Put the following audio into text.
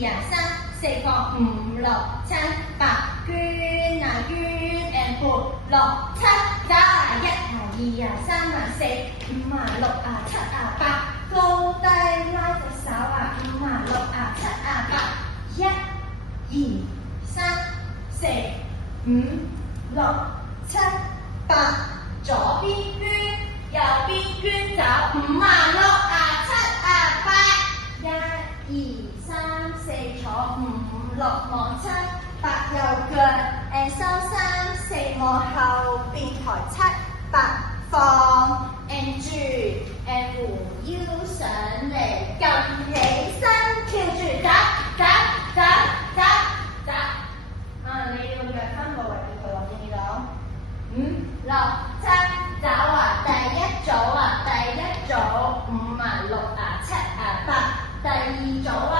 2啊3 4個5 6 7 8捐啊捐 and 撥6 7 9啊1啊2啊3啊4 5啊6啊7啊8高低拉隻手啊5啊6啊7啊8 1 2 3 4 5 6 7 8左邊捐右邊捐走5啊6啊7啊8 1 2 3 4坐5 6望7 8右腳and 收3 4望後邊抬7 8放 and 住 and 扶腰上嚟撳起身跳住走走走走走你要腳分個位置佢喎，見唔見到？5 6 7走啊！第一組啊，第一組5啊6啊7啊8，第二組啊